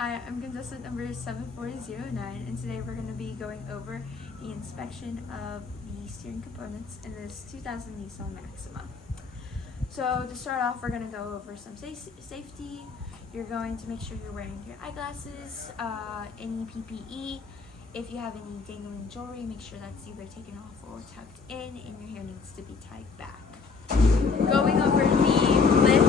Hi, I'm contestant number 7409, and today we're going to be going over the inspection of the steering components in this 2000 Nissan Maxima. So to start off, we're going to go over some safety. You're going to make sure you're wearing your eyeglasses, any PPE. If you have any dangling jewelry, make sure that's either taken off or tucked in, and your hair needs to be tied back. Going over the lift,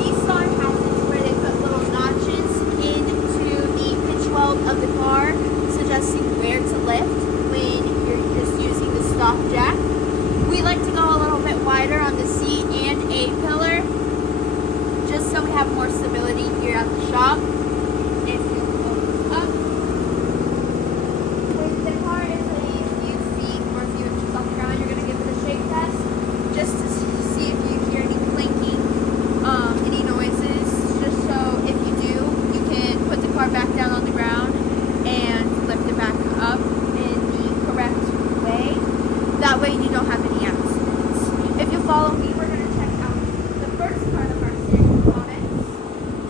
Nissan has this where they put little notches into the pitch weld of the car, suggesting where to lift when you're just using the stock jack. We like to go a little bit wider on the seat and a pillar, just so we have more stability here at the shop. If you look up, when the car is a few feet or a few inches off the ground, you're going to give it a shake test, just to see if you hear any clinking, any noises, just so if you do, you can put the car back down on the ground and lift it back up in the correct way. That way you don't have any accidents. If you follow me, we're going to check out the first part of our steering components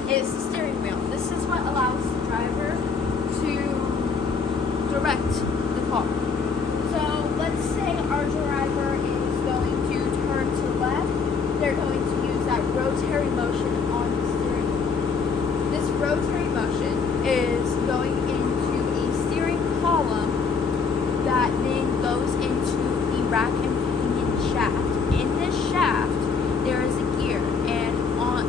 is the steering wheel. This is what allows the driver to direct the car. So let's say our driver is going to turn to the left. They're going to use that rotary motion on the steering wheel. This rotary motion is going into a steering column that then goes into the rack and pinion shaft. In this shaft, there is a gear, and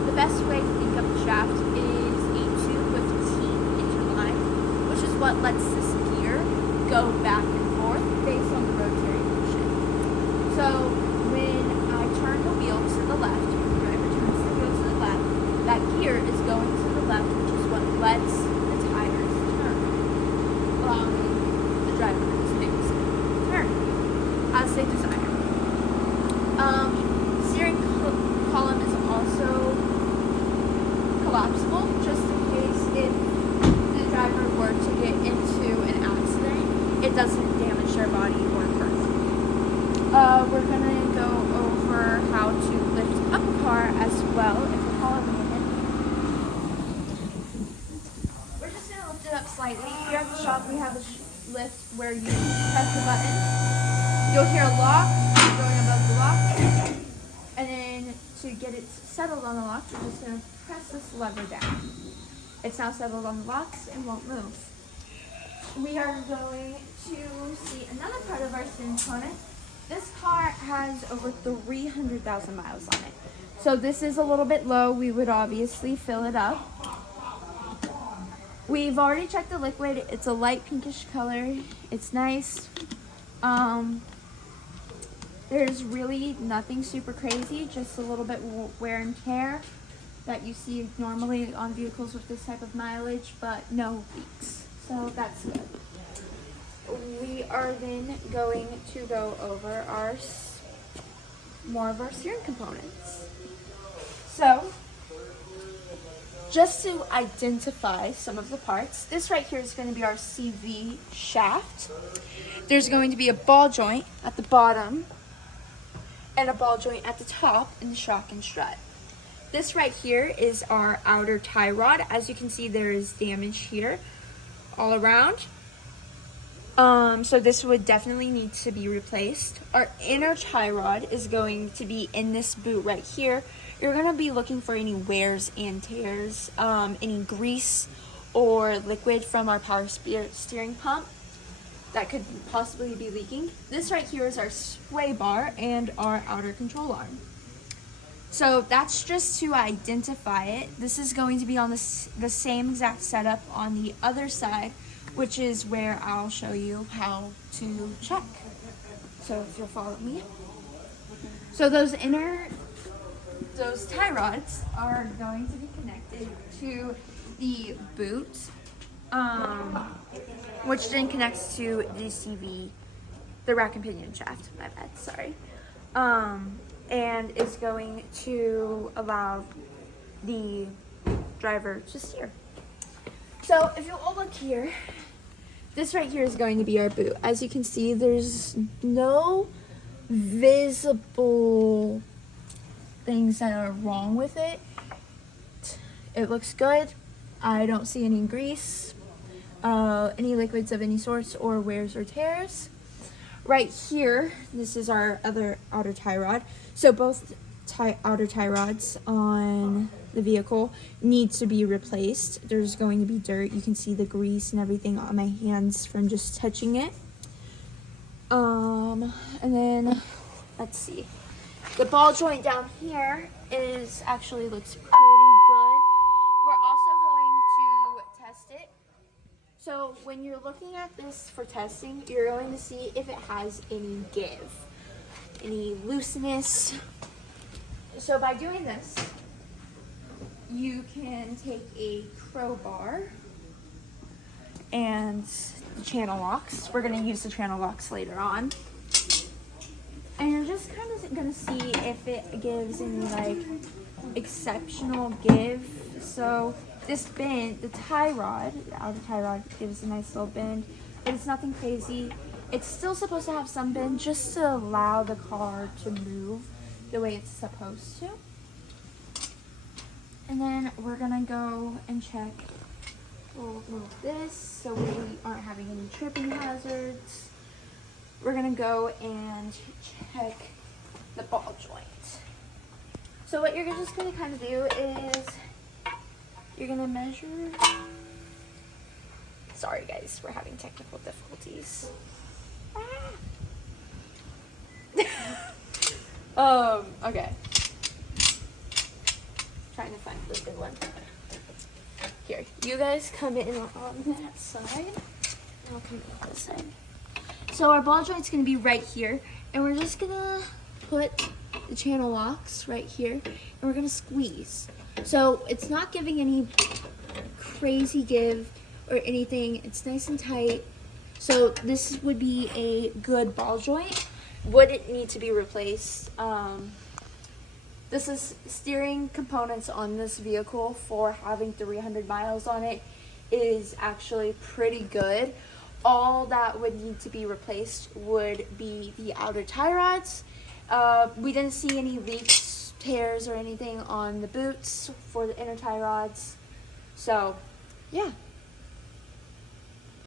the best way to think of the shaft is a tube with teeth interlined, which is what lets this gear go back and forth based on the rotary motion. So when I turn the wheel to the left, the driver turns the wheel to the left, that gear is going to the left, which is what lets the tires turn, allowing the driver to turn as they desire. Steering column is also collapsible, just in case if the driver were to get into an accident, it doesn't damage their body or hurt them. We're going to go over how to lift up a car as well, if you'll follow me in. We're just going to lift it up slightly. Here at the shop, we have a lift where you press the button. You'll hear a lock going above the lock, and then to get it settled on the lock, you're just going to press this lever down. It's now settled on the locks and won't move. We are going to see another part of our steering component. This car has over 300,000 miles on it. So this is a little bit low. We would obviously fill it up. We've already checked the liquid. It's a light pinkish color. It's nice. There's really nothing super crazy, just a little bit wear and tear that you see normally on vehicles with this type of mileage, but no leaks. So that's good. We are then going to go over more of our steering components. So, just to identify some of the parts, this right here is going to be our CV shaft. There's going to be a ball joint at the bottom and a ball joint at the top in the shock and strut. This right here is our outer tie rod. As you can see, there is damage here all around. So this would definitely need to be replaced. Our inner tie rod is going to be in this boot right here. You're going to be looking for any wears and tears, any grease or liquid from our power steering pump that could possibly be leaking. This right here is our sway bar and our outer control arm. So that's just to identify it. This is going to be on the same exact setup on the other side, which is where I'll show you how to check. So if you'll follow me. So those tie rods are going to be connected to the boot, which then connects to the CV, the rack and pinion shaft, my bad, sorry. And is going to allow the driver to steer. So if you all look here, this right here is going to be our boot. As you can see, there's no visible things that are wrong with it. It looks good. I don't see any grease, any liquids of any sorts, or wears or tears. Right here, this is our other outer tie rod. So both outer tie rods on the vehicle needs to be replaced. There's going to be dirt. You can see the grease and everything on my hands from just touching it. And then let's see. The ball joint down here actually looks pretty good. We're also going to test it. So when you're looking at this for testing, you're going to see if it has any give, any looseness. So by doing this, you can take a crowbar and the channel locks. We're going to use the channel locks later on. And you're just kind of going to see if it gives any like exceptional give. So this bend, the tie rod, the outer tie rod gives a nice little bend, but it's nothing crazy. It's still supposed to have some bend just to allow the car to move the way it's supposed to. And then we're gonna go and check. We'll move this so we aren't having any tripping hazards. We're gonna go and check the ball joint. So what you're just gonna kind of do is you're gonna measure. Sorry guys, we're having technical difficulties. Okay. Trying to find the good one. Here, you guys come in on that side. I'll come in on this side. So our ball joint's gonna be right here, and we're just gonna put the channel locks right here, and we're gonna squeeze. So it's not giving any crazy give or anything. It's nice and tight. So this would be a good ball joint. Would it need to be replaced? This is steering components on this vehicle for having 300 miles on it is actually pretty good. All that would need to be replaced would be the outer tie rods. We didn't see any leaks, tears, or anything on the boots for the inner tie rods. So, yeah.